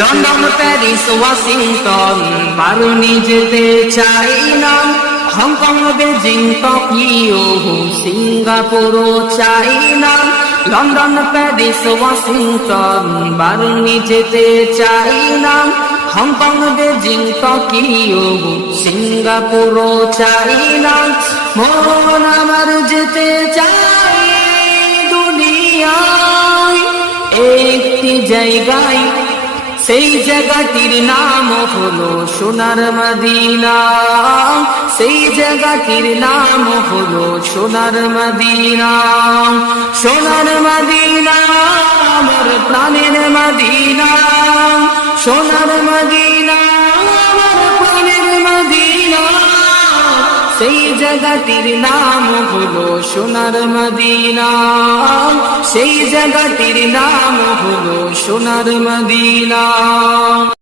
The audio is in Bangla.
লন্ডন প্যারিস ওয়াশিংটন বারুনি যেতে চাই না, হংকং বেজিং টোকিও সিঙ্গাপুরও চাই না। লন্ডন প্যারিস ওয়াশিংটন বারুনি যেতে চাই না, হংকং বেজিং টোকিও সিঙ্গাপুরও চাই না। মন আমার যেতে চাই দুনিয়ায় একটি জায়গায়, সেই জায়গাটির নাম হলো সোনার মদিনা, সেই জায়গাটির নাম হলো সোনার মদিনা। সোনার মদিনা আমার প্রাণের মদিনা, সোনার মদিনা আমার প্রাণের মদিনা, সেই জায়গাটির নাম হলো সোনার মদিনা, সেই জায়গাটির নাম হলো সোনার মদিনা।